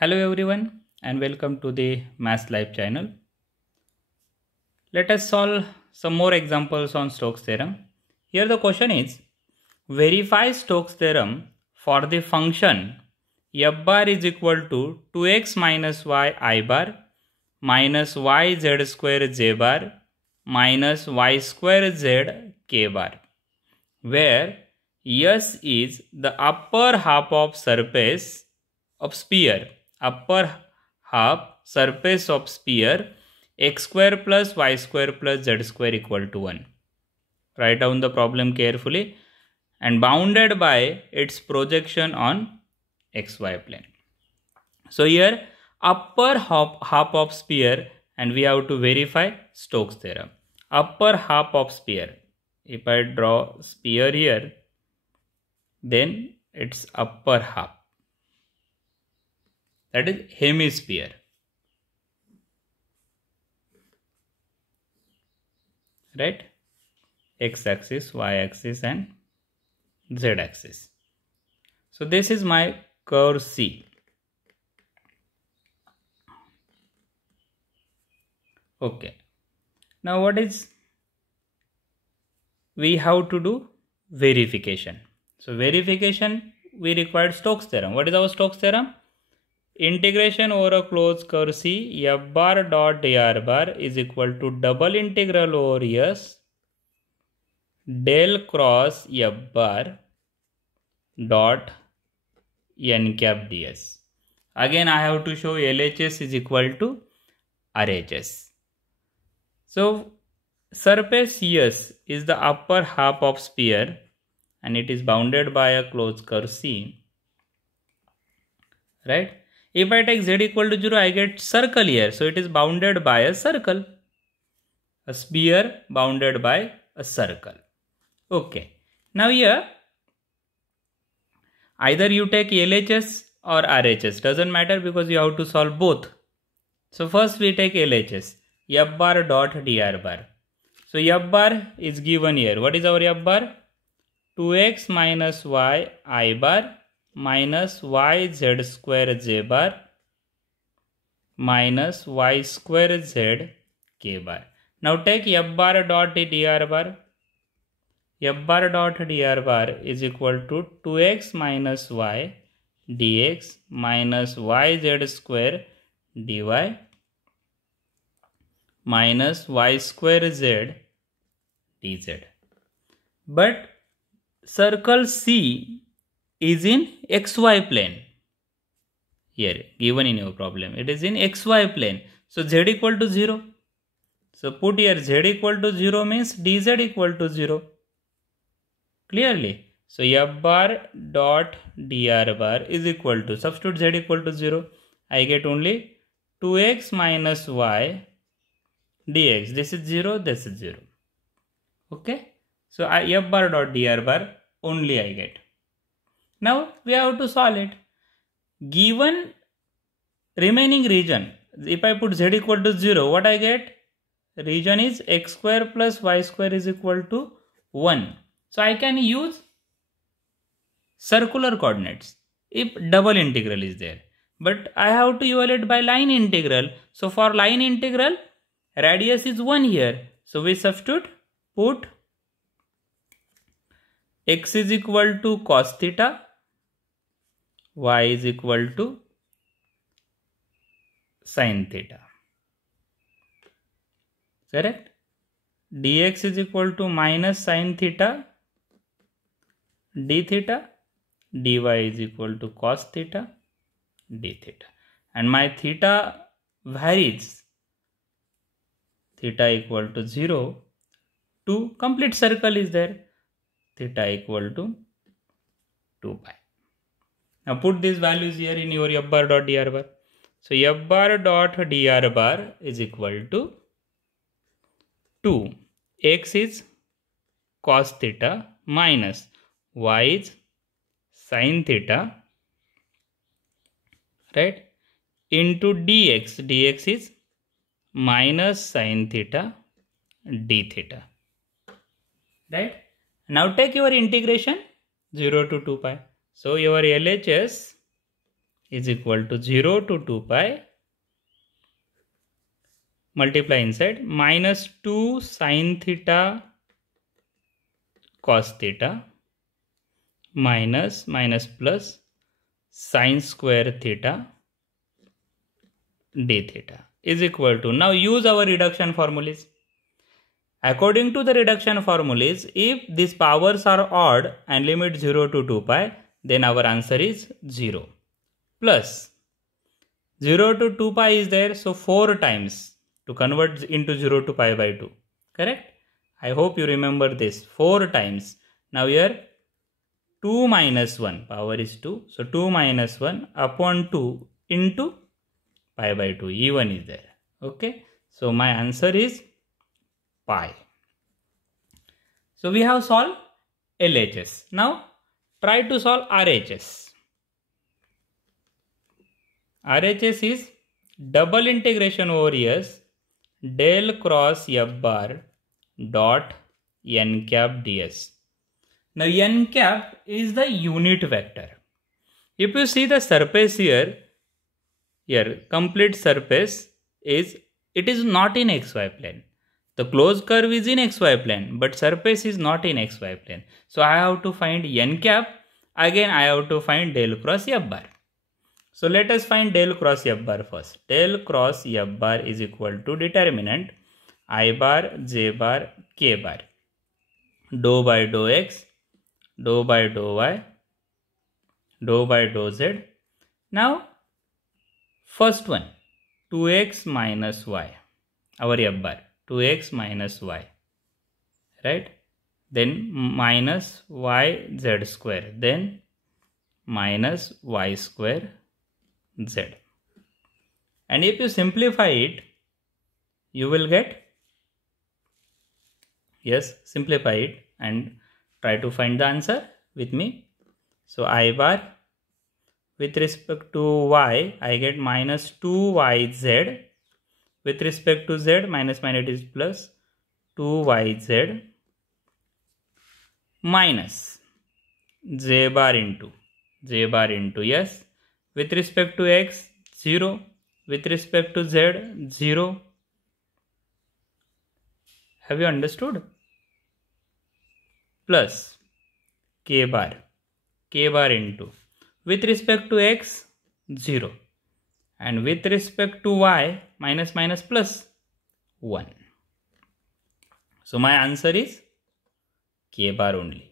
Hello everyone and welcome to the Maths Live channel. Let us solve some more examples on Stokes theorem. Here the question is, verify Stokes theorem for the function f bar is equal to 2x minus y I bar minus y z square j bar minus y square z k bar, where S is the upper half of surface of sphere, upper half surface of sphere x square plus y square plus z square equal to 1. Write down the problem carefully and bounded by its projection on xy plane. So here upper half of sphere, and we have to verify Stokes theorem. Upper half of sphere. If I draw sphere here, then its upper half, that is hemisphere, right? X-axis, y-axis and z-axis. So this is my curve C. Okay. Now what is we have to do? Verification. So verification, we required Stokes theorem. What is our Stokes theorem? Integration over a closed curve C f bar dot dr bar is equal to double integral over S del cross f bar dot n cap ds. Again I have to show LHS is equal to RHS. So surface S is the upper half of sphere and it is bounded by a closed curve C, right? If I take z equal to 0, I get circle here. So it is bounded by a circle. A sphere bounded by a circle. Okay. Now here, either you take LHS or RHS. Doesn't matter because you have to solve both. So first we take LHS. F bar dot dr bar. So f bar is given here. What is our f bar? 2x minus y I bar minus y z square j bar minus y square z k bar. Now take f bar dot dr bar. F bar dot dr bar is equal to 2x minus y dx minus y z square dy minus y square z dz. But circle C is in xy plane. Here given in your problem, it is in xy plane. So z equal to 0. So put here z equal to 0 means dz equal to 0. Clearly. So f bar dot dr bar is equal to, substitute z equal to 0. I get only 2x minus y dx. This is 0, this is 0. Okay. So f bar dot dr bar only I get. Now we have to solve it. Given remaining region, if I put z equal to 0, what I get? Region is x square plus y square is equal to 1. So I can use circular coordinates if double integral is there. But I have to evaluate by line integral. So for line integral, radius is 1 here. So we substitute, put x is equal to cos theta, y is equal to sin theta. Correct? Dx is equal to minus sin theta d theta, dy is equal to cos theta d theta. And my theta varies, theta equal to 0 to complete circle is there, theta equal to 2 pi. Now put these values here in your f bar dot dr bar. So f bar dot dr bar is equal to 2. X is cos theta minus y is sin theta, right, into dx. Dx is minus sin theta d theta, right? Now take your integration 0 to 2 pi. So your LHS is equal to 0 to 2 pi, multiply inside, minus 2 sin theta cos theta minus plus sin square theta d theta is equal to, now use our reduction formulas. According to the reduction formulas, if these powers are odd and limit 0 to 2 pi, then our answer is 0. Plus 0 to 2 pi is there, so 4 times to convert into 0 to pi by 2. Correct? I hope you remember this. 4 times. Now here 2 minus 1, power is 2. So 2 minus 1 upon 2 into pi by 2. Even is there. Okay. So my answer is pi. So we have solved LHS. Now try to solve RHS. RHS is double integration over S del cross F bar dot n cap ds. Now n cap is the unit vector. If you see the surface here complete surface is not in xy plane. The closed curve is in xy plane, but surface is not in xy plane. So I have to find n cap. Again I have to find del cross F bar. So let us find del cross F bar first. Del cross F bar is equal to determinant I bar, j bar, k bar. Dou by dou x, dou by dou y, dou by dou z. Now first one, 2x minus y, our F bar, 2x minus y, right? Then minus y z square, then minus y square z. And if you simplify it, you will get, yes, simplify it and try to find the answer with me. So I bar with respect to y, I get minus 2yz. With respect to z, minus it is plus 2yz minus j bar into yes. With respect to x, 0. With respect to z, 0. Have you understood? Plus k bar into, with respect to x, 0. And with respect to y, minus plus 1. So my answer is k bar only.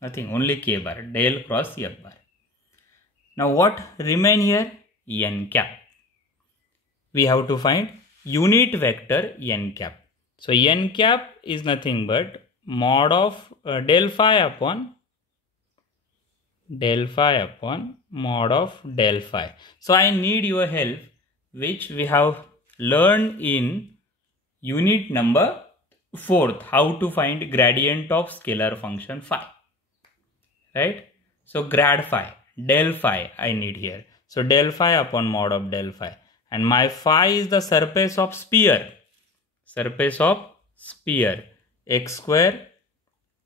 Nothing, only k bar, del cross F bar. Now what remain here? N cap. We have to find unit vector n cap. So n cap is nothing but mod of del phi upon mod of del phi. So I need your help, which we have learned in unit number 4th, how to find gradient of scalar function phi. Right? So grad phi, del phi I need here. So del phi upon mod of del phi. And my phi is the surface of sphere. X square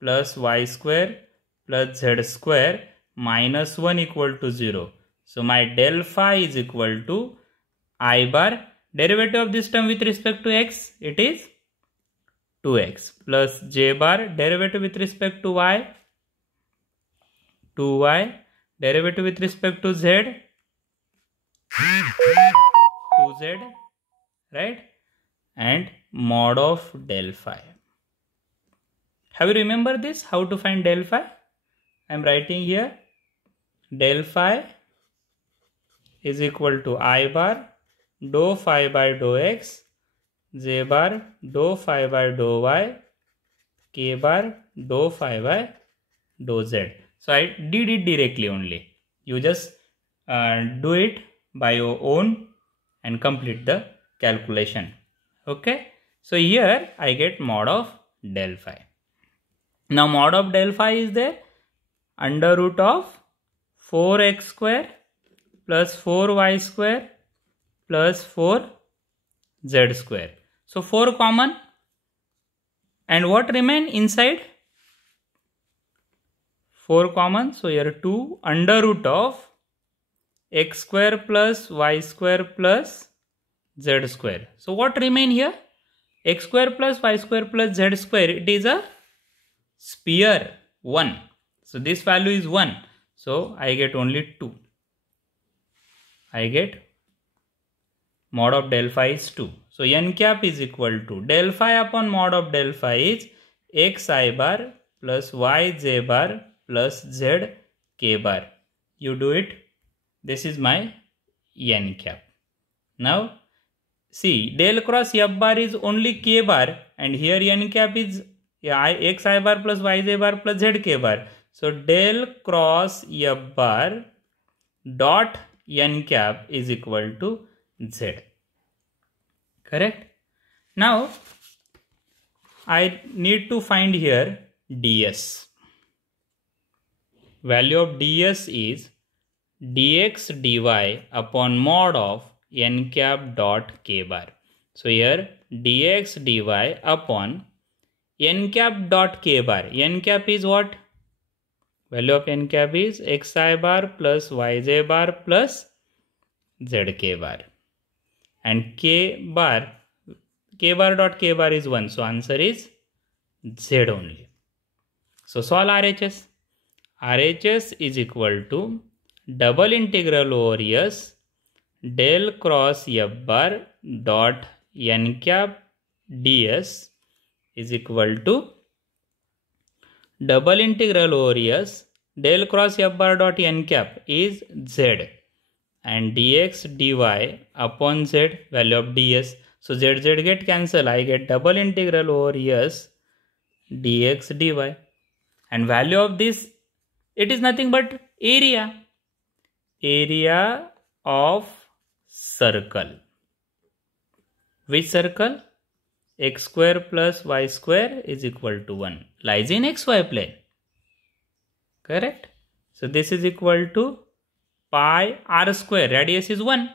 plus y square plus z square minus 1 equal to 0. So my del phi is equal to I bar. Derivative of this term with respect to x, it is 2x plus j bar. Derivative with respect to y, 2y. Derivative with respect to z, 2z, right? And mod of del phi. Have you remembered this? How to find del phi? I am writing here. Del phi is equal to I bar dou phi by dou x, j bar dou phi by dou y, k bar dou phi by dou z. So I did it directly only. You just do it by your own and complete the calculation. Okay. So here I get mod of del phi. Now mod of del phi is there, under root of 4x square plus 4y square plus 4z square. So 4 common. And what remain inside? 4 common. So here 2 under root of x square plus y square plus z square. So what remain here? X square plus y square plus z square. It is a sphere 1. So this value is 1. So I get only 2. I get mod of del phi is 2. So n cap is equal to del phi upon mod of del phi is x I bar plus y j bar plus z k bar. You do it. This is my n cap. Now see, del cross f bar is only k bar and here n cap is x I bar plus y j bar plus z k bar. So del cross f bar dot n cap is equal to z. Correct? Now I need to find here ds. Value of ds is dx dy upon mod of n cap dot k bar. So here dx dy upon n cap dot k bar. N cap is what? Value of n cap is xi bar plus yj bar plus zk bar. And k bar dot k bar is 1. So answer is z only. So solve RHS. RHS is equal to double integral over s del cross f bar dot n cap ds is equal to double integral over s del cross f bar dot n cap is z and dx dy upon z, value of ds. So z get cancel. I get double integral over s dx dy and value of this, it is nothing but area. Area of circle. Which circle? X square plus y square is equal to 1. Lies in xy plane. Correct? So this is equal to pi r square. Radius is 1.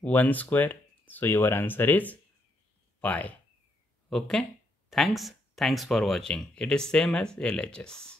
1 square. So your answer is pi. Okay? Thanks for watching. It is same as LHS.